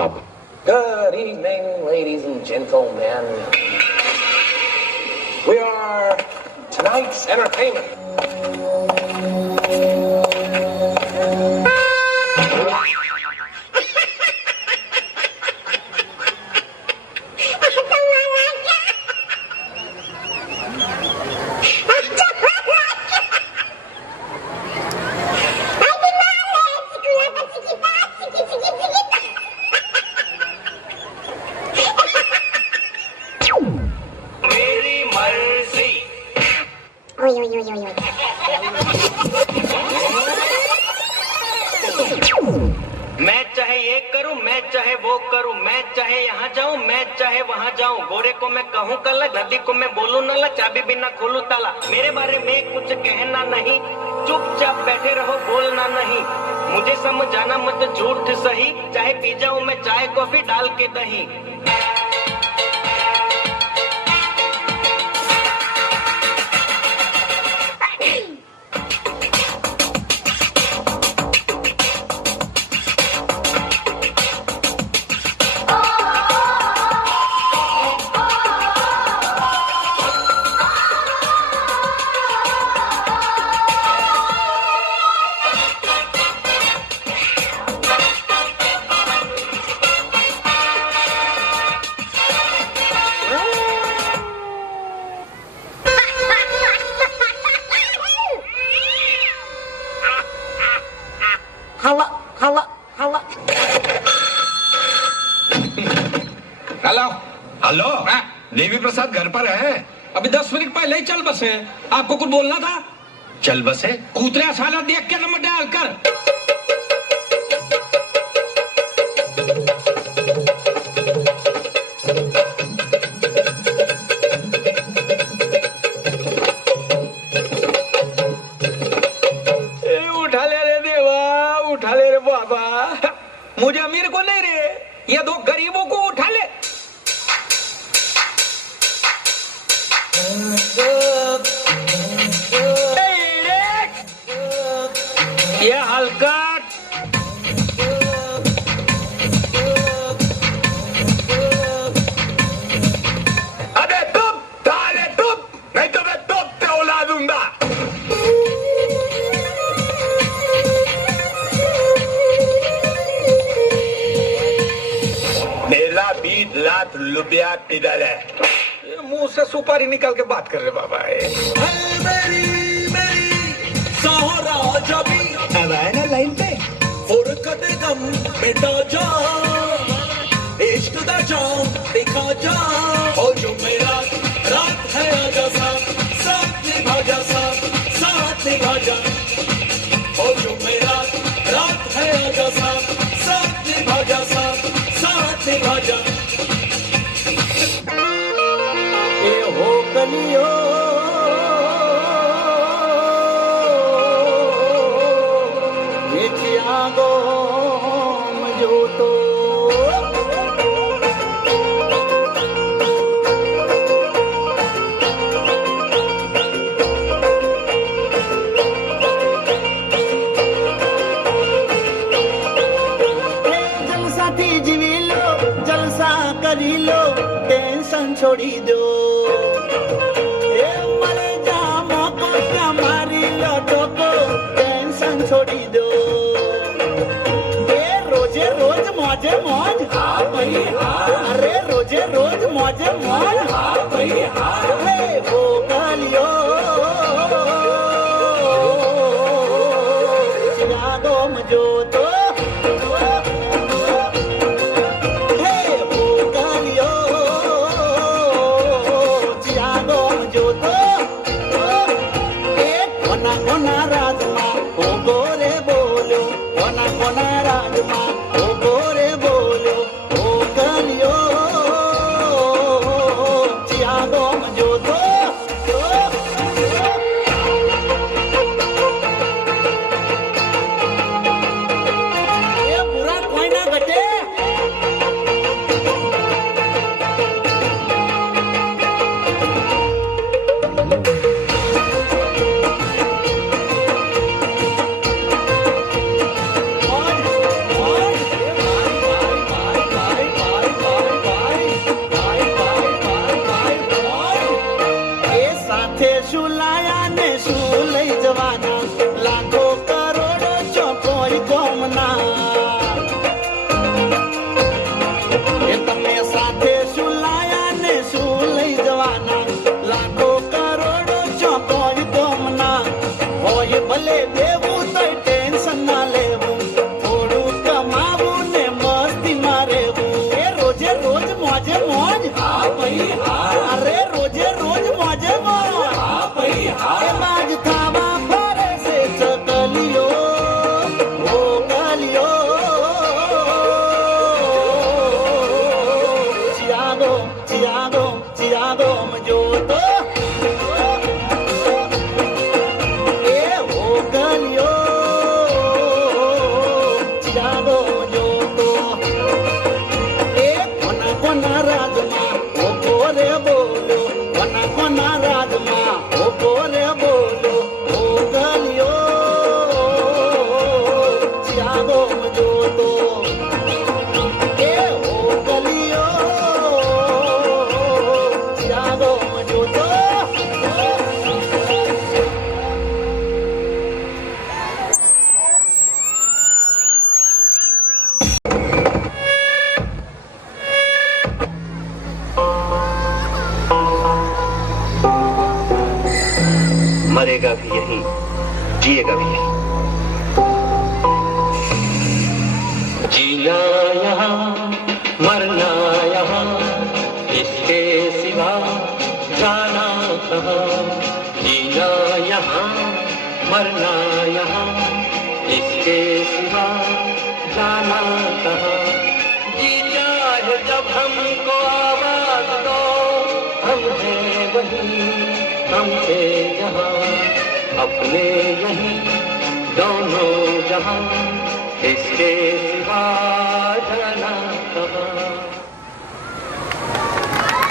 जनाब। Good evening, ladies and gentlemen. We are tonight's entertainment. मैं चाहे ये करूं, मैं चाहे वो करूं, मैं चाहे यहाँ जाऊं, मैं चाहे वहाँ जाऊं, गोरे को मैं कहूँ कला, नदी को मैं बोलूं नला, चाबी बिना खोलूं ताला। मेरे बारे में कुछ कहना नहीं, चुपचाप बैठे रहो, बोलना नहीं। मुझे समझाना मत झूठ सही, चाहे पी जाऊं मैं चाय कॉफी डाल के दही। हेलो हेलो, हाँ? देवी प्रसाद घर पर है? अभी 10 मिनट पहले ही चल बसे। आपको कुछ बोलना था? चल बसे। कूतरे साला देख के नंबर डाल कर। उठा ले रे देवा, उठा ले रे बाबा। मुझे अमीर को नहीं रे, ये दो गरीबों को उठा ले। ये हल्का अबे तुम ताले तुम, नहीं तो मैं तुम पे उला दूंगा। मेरा 20 लाख रुपया किधर है? मुंह से सुपारी निकाल के बात कर रहे बाबा। अब आए ना लाइन पे। बेटा जा इश्क दा जाम दिखा जा, और जो मेरा रात है आजा साथ निभा जा, साथ निभा जा, और जो मेरा रात है आजा साथ निभा जा, साथ निभा जा। ये हो कलियो ये चियागो मजो तो जलसा थी जीवी लो, जलसा करी लो, टेंशन छोड़ी दो। ए मरे जा मौको क्या मारी लो ठोको, टेंशन छोड़ी दो। ए रोजे रोज मौजे मौज, हाँ भाई हाँ। अरे रोजे रोज मौजे मौज, हाँ भाई हाँ। हे वो कलियो चिरागो मजो तो, हे वो कलियो चिरागो मजो तो। एक कोना कोना राजमा ओ गोरे बोलो, कोना कोना राजमा ओ गोरे बोलो, ओ कलियो चिरागो मजो સાથે શું લાયા ને શું લઈ જવાના, લાખો કરોડો છો કોઈ કોમના. એ તમે સાથે શું લાયા ને શું લઈ જવાના, લાખો કરોડો છો કોઈ કોમના. હોય ભલે દેવું તોય ટેન્શન ના લેવું, થોડું કમાવું ને મસ્તીમાં રહેવું. એ રોજે રોજ મોજે મોજ, હા ભાઈ હા. અરે રોજે રોજ મોજે મોજ, હા ભાઈ હા. એ બાજ ખાવા ફરે છે ચકલીઓ, ઓ ગલીઓ. ચિયાગો ચિયાગો ચિયાગો મજો તો मरेगा भी यहीं, जिएगा भी यहीं. जीना यहाँ मरना यहाँ, इसके सिवा जाना कहाँ. जीना यहाँ मरना यहाँ, इसके सिवा जाना कहाँ. जी चाहे जब हमको आवाज दो, हम हैं वहीं, हमसे जहाँ, अपने यहीं दोनों जहाँ, इसके सिवा